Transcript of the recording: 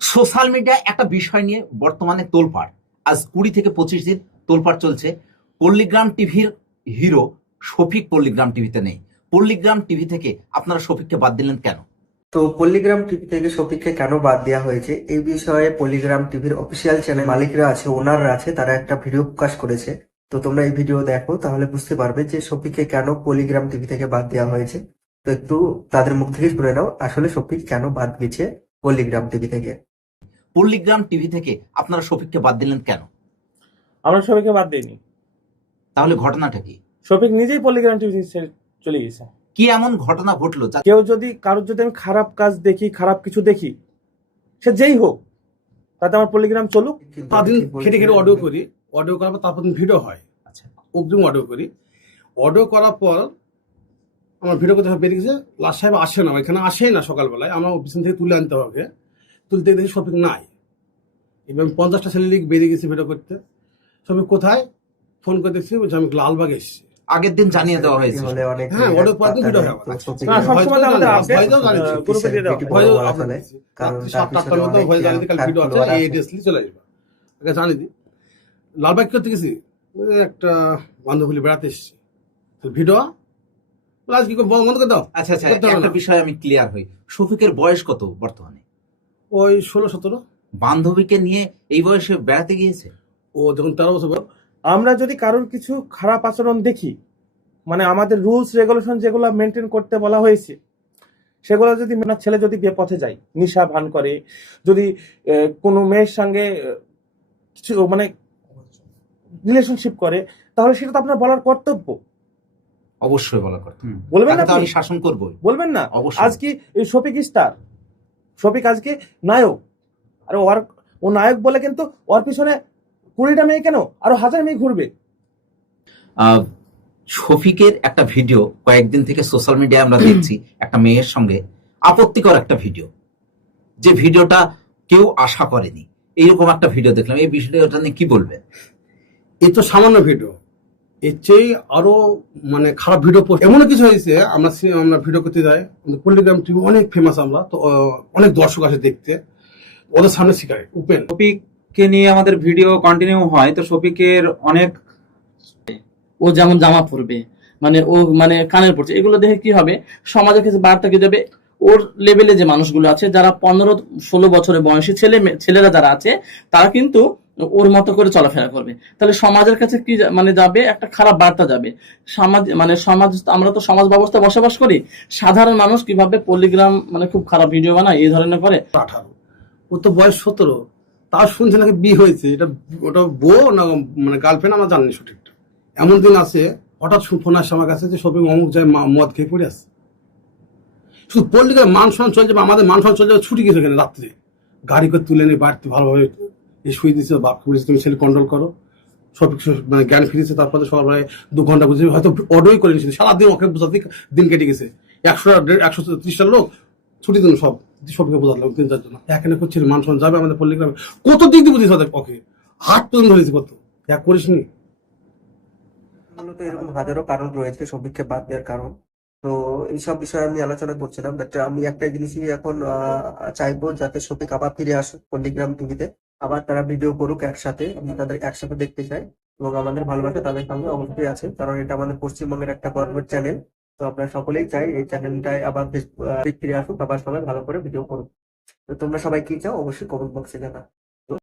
Social media একটা বিষয় নিয়ে বর্তমানে তোলপাড়। আজ কুড়ি থেকে পঁচিশ দিন তোলপাড় চলছে। পল্লিগ্রাম টিভির হিরো শফিক পল্লিগ্রাম টিভিতে নেই। পল্লিগ্রাম টিভি থেকে আপনারা শফিককে বাদ দিলেন কেন? তো পল্লিগ্রাম টিভি থেকে শফিককে কেন বাদ দেওয়া হয়েছে? এই বিষয়ে পল্লিগ্রাম টিভির অফিসিয়াল চ্যানেল মালিকরা আছে, ওনাররা আছে, তারা একটা ভিডিও প্রকাশ করেছে। তো তোমরা এই ভিডিও দেখো, তাহলে বুঝতে পারবে যে শফিককে কেন পলিগ্রাম টিভি থেকে বাদ দেওয়া হয়েছে। তো একটু তাদের মুখ থেকে শুনে নাও, আসলে শফিক কেন বাদ গেছে পল্লিগ্রাম টিভি থেকে। পল্লিগ্রাম টিভি থেকে আপনারা শফিককে বাদ দিলেন কেন? আমরা শফিককে বাদ দিইনি। তাহলে ঘটনাটা কি? শফিক নিজেই পলিগ্রাম টিভি চলে গেছে। কি এমন ঘটনা ঘটলো যা কেউ যদি কারোর যদি আমি খারাপ কাজ দেখি খারাপ কিছু দেখি সে যেই হোক তাতে আমার পলিগ্রাম চলুক। সারাদিন খেটে খেটে অডিও করি অডিও করার পর তারপর ভিডিও হয়। আচ্ছা। অগ্রিম অডিও করি। অডিও করার পর আমার ভিডিও করতে বেরিয়ে গেছে। লাস্ট সাহেব আসে না এখানে আসেই না সকালবেলায়। আমার পিছন থেকে তুলে আনতে হবে। তুলতে দেখি শপিং নাই। আমি পঞ্চাশটা ছেলে লিগ বেরিয়ে গেছি ভিডিও করতে। শপিং কোথায়? ফোন করে দেখছি বলছে আমি লালবাগ এসেছি। আগের দিন জানিয়ে দেওয়া হয়েছে। অনেক হ্যাঁ, ওটা পরদিন ভিডিও। শফিক সাতটা আটটার পিছনে মধ্যে জানিয়ে কাল ভিডিও আছে এই আছে। চলে আসবে। ওকে জানিয়ে দিই। লালবাগ করতে গেছি একটা বান্ধবী বেড়াতে এসেছি। তো ভিডিও লাস্ট কি? বন্ধ করে দাও। আচ্ছা আচ্ছা হবে একটা বিষয় আমি ক্লিয়ার হই। শফিকের বয়স কত বর্তমানে? ওই ষোলো সতেরো। বান্ধবীকে নিয়ে এই বয়সে বেড়াতে গিয়েছে? ও যখন তেরো বছর বয়স, আমরা যদি কারোর কিছু খারাপ আচরণ দেখি মানে আমাদের রুলস রেগুলেশন যেগুলো মেনটেন করতে বলা হয়েছে সেগুলো যদি ছেলে যদি বেপথে যায় নিশা ভান করে যদি কোনো মেয়ের সঙ্গে কিছু মানে রিলেশনশিপ করে তাহলে সেটা তো আপনার বলার কর্তব্য। অবশ্যই বলা কর্তব্য। বলবেন না আমি শাসন করবই। বলবেন না? অবশ্যই। আজকে এই শফিক স্টার শফিক আজকে নায়ক। আর ওর ও নায়ক বলে কিন্তু ওর পিছনে কুড়িটা মেয়ে কেন? আরও হাজার মেয়ে ঘুরবে। আহ, শফিকের একটা ভিডিও কয়েকদিন থেকে সোশ্যাল মিডিয়ায় আমরা দেখছি একটা মেয়ের সঙ্গে আপত্তিকর একটা ভিডিও। যে ভিডিওটা কেউ আশা করেনি। এইরকম একটা ভিডিও দেখলাম। এই ভিডিওটা নিয়ে কি বলবেন? এ তো সামান্য ভিডিও। এর চেয়ে আরও মানে খারাপ ভিডিও পোস্ট এমন কিছু হয়েছে আমরা আমরা ভিডিও করতে যাই পল্লিগ্রাম টিভি অনেক ফেমাস আমরা তো অনেক দর্শক আসে দেখতে। ওদের সামনে শিখায় উপেন শফিককে নিয়ে আমাদের ভিডিও কন্টিনিউ হয় তো শফিকের অনেক ও যেমন জামা পরবে মানে ও মানে কানের পড়ছে এগুলো দেখে কি হবে? সমাজের কাছে বার্তা কি যাবে ওর লেভেলে যে মানুষগুলো আছে যারা পনেরো ষোলো বছরের বয়সী ছেলে ছেলেরা যারা আছে তারা কিন্তু ওর মতো করে চলাফেরা করবে। তাহলে সমাজের কাছে কি মানে যাবে? একটা খারাপ বার্তা যাবে। সমাজ মানে সমাজ আমরা তো সমাজ ব্যবস্থায় বসবাস করি। সাধারণ মানুষ কীভাবে পলিগ্রাম মানে খুব খারাপ ভিডিও বানায়, এই ধরনের করে? আঠারো। ও তো বয়স সতেরো। তাও শুনছে নাকি বিয়ে হয়েছে। এটা ওটা বউ না মানে গার্লফ্রেন্ড আমরা জানি সঠিকটা। এমন দিন আছে হঠাৎ ফোন আসছে আমার কাছে যে শপিং অমুক যায় মদ খেয়ে পড়ে আছে। শুধু পল্লিকে মান সম্মান চলে যাবে, আমাদের মান সম্মান চলে যাবে, ছুটি গেছে রাত্রে। গাড়ি করে তুলে নিয়ে বাড়তে ভালোভাবে। দিচ্ছে বাপ তুমি ছেলে কন্ট্রোল করো। সব কিছু মানে জ্ঞান ফিরেছে, তারপরে সবাই দু ঘণ্টা বুঝে, হয়তো অর্ডারই করে সারাদিন ওকে বোঝাতে দিন কেটে গেছে। একশো একশো ত্রিশটা লোক ছুটি দিন সব সবকে তিন এখানে করছে মান সম্মান যাবে আমাদের পল্লিগ্রামে। কত দিক দিয়ে বুঝিস ওদের ওকে? পর্যন্ত হয়েছে কত? এক করিস নি। এরকম হাজারো কারণ রয়েছে শফিককে বাদ দেওয়ার কারণ। তো এইসব বিষয়ে আমি আলোচনা করছিলাম বাট আমি একটা জিনিসই এখন চাইব যাতে শফিক আবার ফিরে আসুক পল্লিগ্রাম টিভিতে। আবার তারা ভিডিও করুক একসাথে আমি তাদের একসাথে দেখতে চাই এবং আমাদের ভালোবাসা তাদের সঙ্গে অবশ্যই আছে, কারণ এটা আমাদের পশ্চিমবঙ্গের একটা গর্বের চ্যানেল তো আপনারা সকলেই চাই এই চ্যানেলটায় আবার ফিরে আসুক, আবার সবাই ভালো করে ভিডিও করুক। তো তোমরা সবাই কি চাও অবশ্যই কমেন্ট বক্সে জানা